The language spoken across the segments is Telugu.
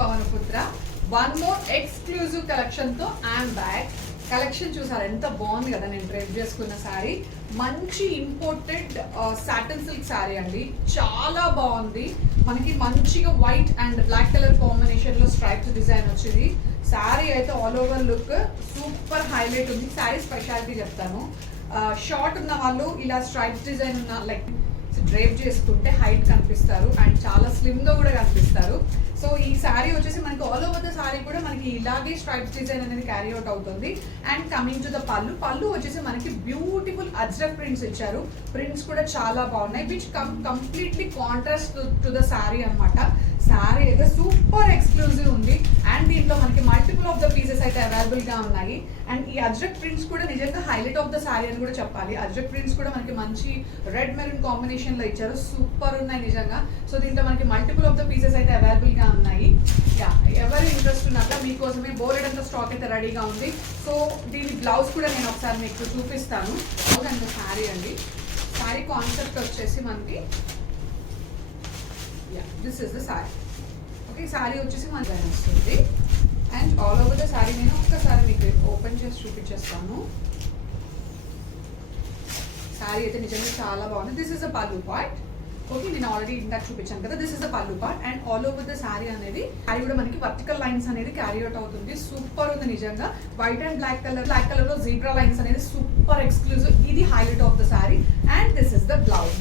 Pawanputra. One more exclusive collection తో ఐఎమ్ బ్యాక్. కలెక్షన్ చూసారు ఎంత బాగుంది కదా, నేను డ్రెస్ చేసుకున్న శారీ. మంచి ఇంపోర్టెడ్ సాటిన్ సిల్క్ శారీ అండి, చాలా బాగుంది. మనకి మంచిగా white and black colour combination లో స్ట్రైప్స్ డిజైన్ వచ్చింది. శారీ అయితే all over look super highlight ఉంది. శారీ స్పెషాలిటీ చెప్తాను. షార్ట్ ఉన్న వాళ్ళు ఇలా స్ట్రైప్స్ డిజైన్ ఉన్న లైక్ డ్రైప్ చేసుకుంటే హైట్ కనిపిస్తారు అండ్ చాలా స్లిమ్ గా కూడా కనిపిస్తారు. సో ఈ శారీ వచ్చేసి మనకి ఆల్ ఓవర్ ద శారీ కూడా మనకి ఇలాగే స్ట్రైప్స్ డిజైన్ అనేది క్యారీ అవుట్ అవుతుంది. అండ్ కమింగ్ టు ద పళ్ళు వచ్చేసి మనకి బ్యూటిఫుల్ అజ్రక్ ప్రింట్స్ ఇచ్చారు. ప్రింట్స్ కూడా చాలా బాగున్నాయి, which completely contrast to the sari అన్నమాట. శారీ అయితే సూపర్ ఎక్స్క్లూజివ్ ఉంది అండ్ దీంట్లో మనకి మల్టిపుల్ ఆఫ్ ద పీసెస్ అయితే అవైలబుల్ గా ఉన్నాయి. అండ్ ఈ అజ్రక్ ప్రింట్స్ కూడా నిజంగా హైలైట్ ఆఫ్ ద శారీ అని కూడా చెప్పాలి. అజ్రక్ ప్రింట్స్ కూడా మనకి మంచి రెడ్ మెరూన్ కాంబినేషన్ లో ఇచ్చారు, సూపర్ ఉన్నాయి నిజంగా. సో దీంట్లో మనకి మల్టిపుల్ ఆఫ్ ద పీసెస్ అయితే అవైలబుల్ గా ఉన్నాయి. ఎవరు ఇంట్రెస్ట్ ఉన్నాక మీకోసమే బోలెడంత స్టాక్ అయితే రెడీగా ఉంది. సో దీని బ్లౌజ్ కూడా నేను ఒకసారి మీకు చూపిస్తాను. అండ్ శారీ అండి, శారీ కాన్సెప్ట్ వచ్చేసి మనకి this is the sari. Okay, sari వచ్చేసి మనకి వస్తుంది and all over the sari నేను ఒక్కసారి మీకు ఓపెన్ చేసి చూపించేస్తాను. శారీ అయితే నిజంగా చాలా బాగుంది. దిస్ ఇస్ ద పల్లు పార్ట్. ఓకే, నేను ఆల్రెడీ ఇందాక చూపించాను కదా, దిస్ ఇస్ ద పల్లు part. And all over the sari అనేది శారీ కూడా మనకి వర్టికల్ లైన్స్ అనేది క్యారీ అవుట్ అవుతుంది. సూపర్ ఉంది నిజంగా. వైట్ అండ్ బ్లాక్ కలర్ లో జీబ్రా లైన్స్ అనేది సూపర్ ఎక్స్క్లూజివ్. ఇది highlight of the sari. And this is the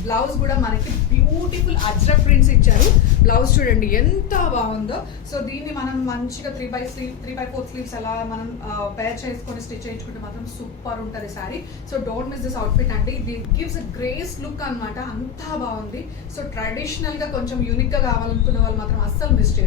blouse కూడా మనకి బ్యూటిఫుల్ అజ్రక్ ప్రింట్స్ ఇచ్చారు. బ్లౌజ్ చూడండి ఎంత బాగుందో. సో దీన్ని మనం మంచిగా 3/4 స్లీవ్స్ అలా మనం పేర్ చేసుకొని స్టిచ్ చేయించుకుంటే మాత్రం సూపర్ ఉంటుంది sari. So don't miss this outfit అండి. ఇది గివ్స్ గ్రేస్ లుక్ అనమాట, అంతా బాగుంది. సో ట్రెడిషనల్ గా కొంచెం యూనిక్ గా కావాలనుకున్న వాళ్ళు మాత్రం అస్సలు మిస్ చేసుకోండి.